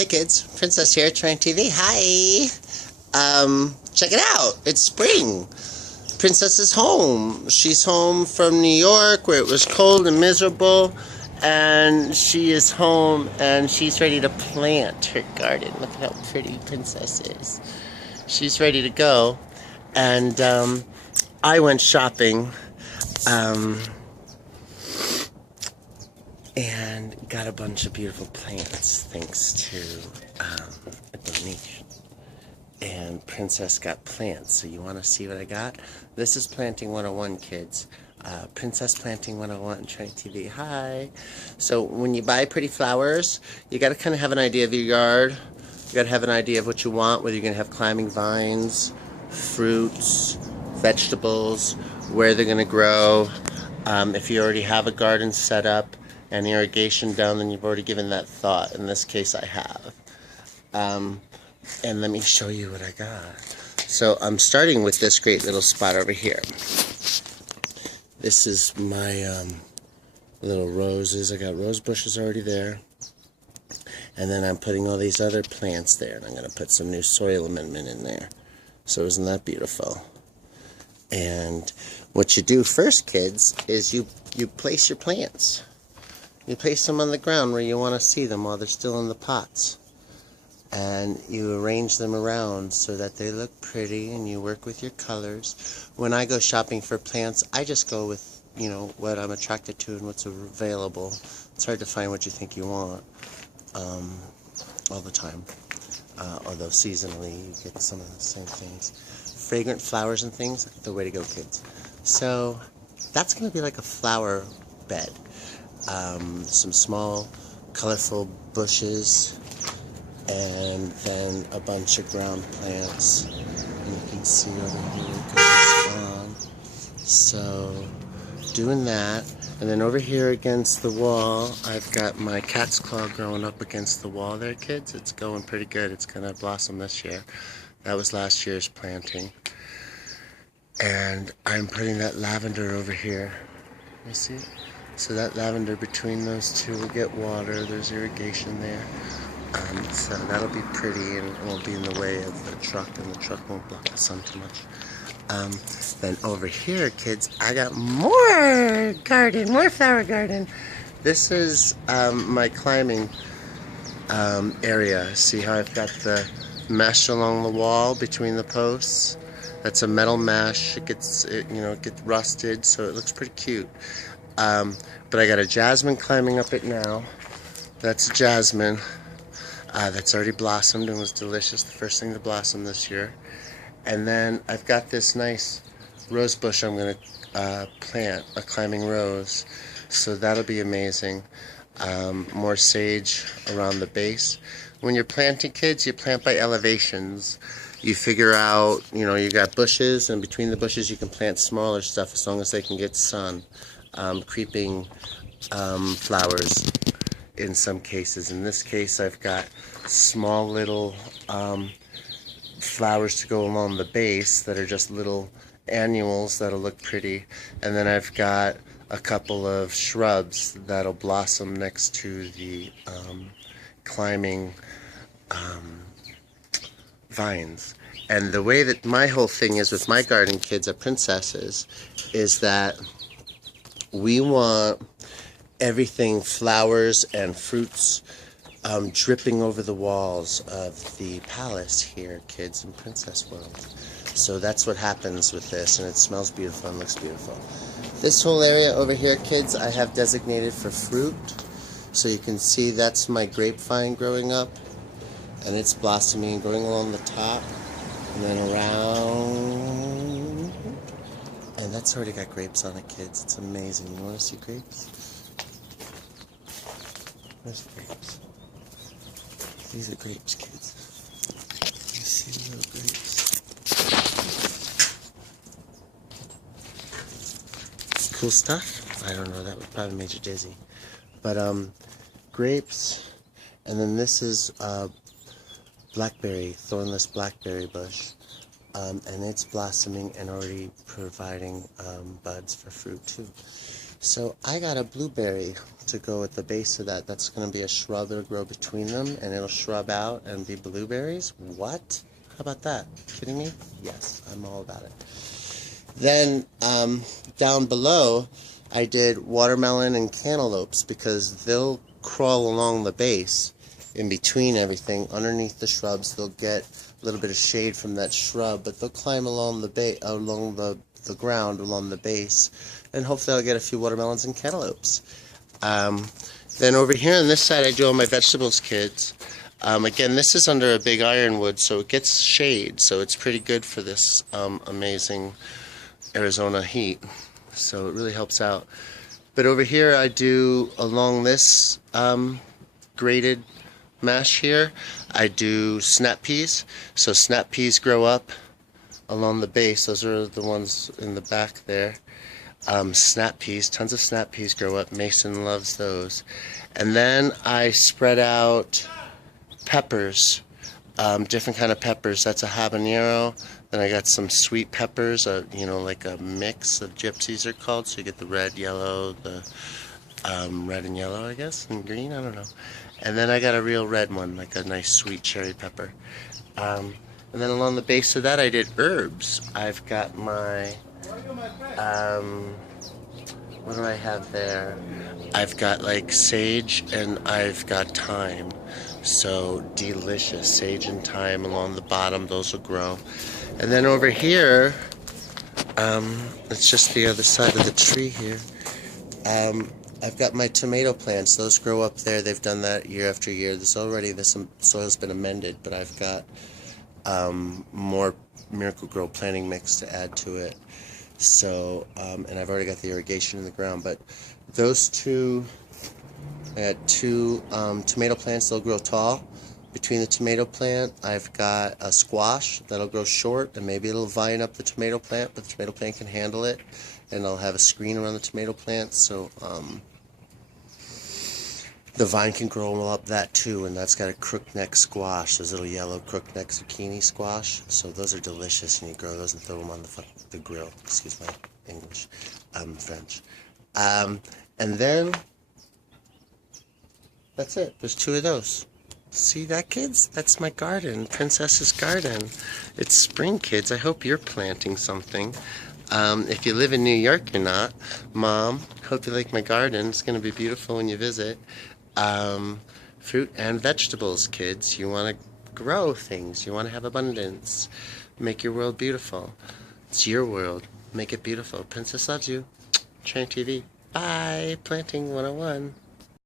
Hey kids, Princess here, Tranny TV. Hi! Check it out. It's spring. Princess is home. She's home from New York where it was cold and miserable. And she is home and she's ready to plant her garden. Look at how pretty Princess is. She's ready to go. And I went shopping. And got a bunch of beautiful plants thanks to a donation. And Princess got plants. So you want to see what I got? This is Planting 101, kids. Princess Planting 101, Tranny TV. Hi. So when you buy pretty flowers, you got to kind of have an idea of your yard. You got to have an idea of what you want, whether you're going to have climbing vines, fruits, vegetables, where they're going to grow. If you already have a garden set up and irrigation down, then you've already given that thought. In this case, I have. And let me show you what I got. So I'm starting with this great little spot over here. This is my little roses. I got rose bushes already there. And then I'm putting all these other plants there. And I'm going to put some new soil amendment in there. So isn't that beautiful? And what you do first, kids, is you place your plants. You place them on the ground where you want to see them while they're still in the pots. And you arrange them around so that they look pretty, and you work with your colors. When I go shopping for plants, I just go with, you know, what I'm attracted to and what's available. It's hard to find what you think you want all the time. Although seasonally you get some of the same things. Fragrant flowers and things, the way to go, kids. So that's going to be like a flower bed. Some small, colorful bushes, and then a bunch of ground plants. And you can see over here it goes on. So, doing that. And then over here against the wall, I've got my cat's claw growing up against the wall there, kids. It's going pretty good. It's going to blossom this year. That was last year's planting. And I'm putting that lavender over here. You see it? So that lavender between those two will get water. There's irrigation there. So that'll be pretty, and it won't be in the way of the truck, and the truck won't block the sun too much. Then over here, kids, I got more garden, more flower garden. This is my climbing area. See how I've got the mesh along the wall between the posts? That's a metal mesh. It gets rusted, so it looks pretty cute. But I got a jasmine climbing up it now. That's a jasmine that's already blossomed and was delicious. The first thing to blossom this year. And then I've got this nice rose bush I'm going to plant, a climbing rose. So that'll be amazing. More sage around the base. When you're planting, kids, you plant by elevations. You figure out, you got bushes, and between the bushes you can plant smaller stuff as long as they can get sun. Creeping flowers in some cases. In this case, I've got small little flowers to go along the base that are just little annuals that'll look pretty. And then I've got a couple of shrubs that'll blossom next to the climbing vines. And the way that my whole thing is with my garden, kids, at Princesses, is that we want everything, flowers and fruits, dripping over the walls of the palace here, kids, in Princess World. So that's what happens with this, and it smells beautiful and looks beautiful. This whole area over here, kids, I have designated for fruit. So you can see that's my grapevine growing up, and it's blossoming and growing along the top, and then around. And that's already got grapes on it, kids. It's amazing. You want to see grapes? Where's grapes? These are grapes, kids. You see the little grapes? Cool stuff? I don't know. That would probably make you dizzy. But, grapes. And then this is blackberry, thornless blackberry bush. And it's blossoming and already providing buds for fruit too. So I got a blueberry to go at the base of that. That's going to be a shrub that'll grow between them, and it'll shrub out and be blueberries. What? How about that? Kidding me? Yes, I'm all about it. Then down below, I did watermelon and cantaloupes because they'll crawl along the base in between everything underneath the shrubs. They'll get a little bit of shade from that shrub, but they'll climb along the ground along the base, and hopefully I'll get a few watermelons and cantaloupes. Then over here on this side I do all my vegetables, kids. Again, this is under a big ironwood, so it gets shade, so it's pretty good for this amazing Arizona heat, so it really helps out. But over here I do, along this grated mash here, I do snap peas. So snap peas grow up along the base. Those are the ones in the back there. Snap peas, tons of snap peas grow up. Mason loves those. And then I spread out peppers, different kind of peppers. That's a habanero. Then I got some sweet peppers, you know, like a mix of gypsies are called. So you get the red, yellow, the red and yellow, I guess, and green, I don't know. And then I got a real red one, like a nice sweet cherry pepper. And then along the base of that I did herbs. I've got my, what do I have there? I've got like sage and I've got thyme. So delicious, sage and thyme along the bottom, those will grow. And then over here, it's just the other side of the tree here. I've got my tomato plants. Those grow up there. They've done that year after year. This soil's been amended, but I've got more Miracle-Gro planting mix to add to it. So, and I've already got the irrigation in the ground. But those two, I got two tomato plants. They'll grow tall. Between the tomato plant, I've got a squash that'll grow short, and maybe it'll vine up the tomato plant, but the tomato plant can handle it. And I'll have a screen around the tomato plant, so the vine can grow up that too, and that's got a crookneck squash, those little yellow crookneck zucchini squash. So those are delicious, and you grow those and throw them on the grill. Excuse my English, French. And then that's it. There's two of those. See that, kids? That's my garden, Princess's garden. It's spring, kids. I hope you're planting something. If you live in New York, you're not. Mom, hope you like my garden. It's going to be beautiful when you visit. Fruit and vegetables, kids. You want to grow things. You want to have abundance. Make your world beautiful. It's your world. Make it beautiful. Princess loves you. Tranny TV. Bye. Planting 101.